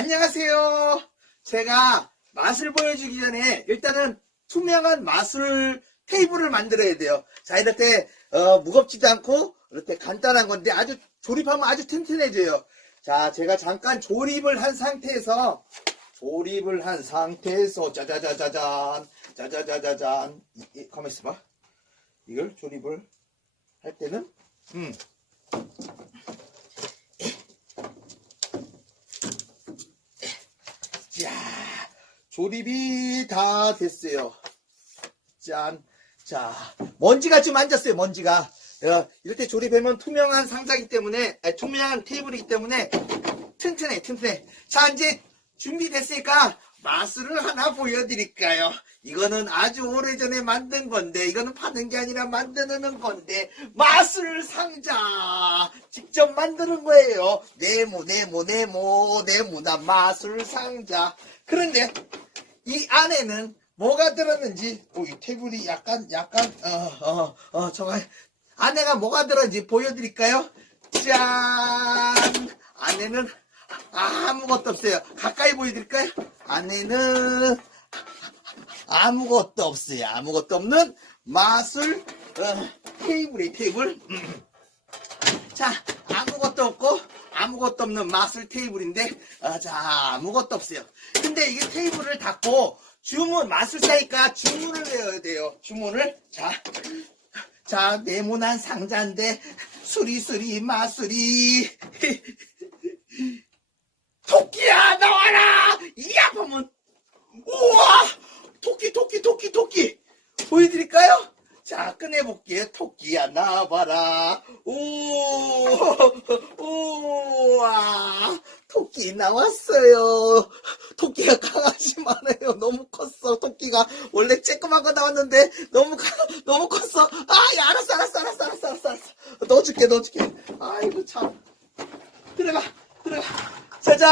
안녕하세요. 제가 맛을 보여주기 전에 일단은 투명한 마술 테이블을 만들어야 돼요. 자, 이렇게 어, 무겁지도 않고 이렇게 간단한 건데 아주 조립하면 아주 튼튼해져요. 자, 제가 잠깐 조립을 한 상태에서 조립을 한 상태에서 짜자자자잔 짜자자자잔 가만 있어봐. 이걸 조립을 할 때는 음. 자, 조립이 다 됐어요. 짠. 자, 먼지가 좀 앉았어요, 먼지가. 어, 이럴 때 조립하면 투명한 상자이기 때문에, 아니, 투명한 테이블이기 때문에 튼튼해, 튼튼해. 자, 이제 준비됐으니까 마술을 하나 보여드릴까요? 이거는 아주 오래전에 만든 건데, 이거는 파는 게 아니라 만드는 건데, 마술 상자! 직접 만드는 거예요. 네모, 네모, 네모, 네모난 마술 상자. 그런데, 이 안에는 뭐가 들었는지, 어, 이 테이블이 약간, 약간, 어, 어, 어, 저거, 안에가 뭐가 들었는지 보여드릴까요? 짠! 안에는 아무것도 없어요. 가까이 보여드릴까요? 안에는 아무것도 없어요. 아무것도 없는 마술 어, 테이블이 테이블. 음. 자, 아무것도 없고 아무것도 없는 마술 테이블인데 아, 자, 아무것도 없어요. 근데 이게 테이블을 닫고 주문 마술사니까 주문을 외워야 돼요. 주문을 자, 자 네모난 상자인데 수리수리 마술이 토끼야 나와라 이 아프면 우와 토끼 토끼 토끼 토끼 보여드릴까요? 자 꺼내볼게요 토끼야 나와봐라. 오 우와. 토끼 나왔어요. 토끼가 강하지만 해요. 너무 컸어. 토끼가 원래 쬐끄만 거 나왔는데 너무 가- 너무 컸어. 아 야 알았어 알았어 알았어 알았어 알았어 알았어. 넣어줄게 넣어줄게. 아이고 참. 들어가 들어가. 짜잔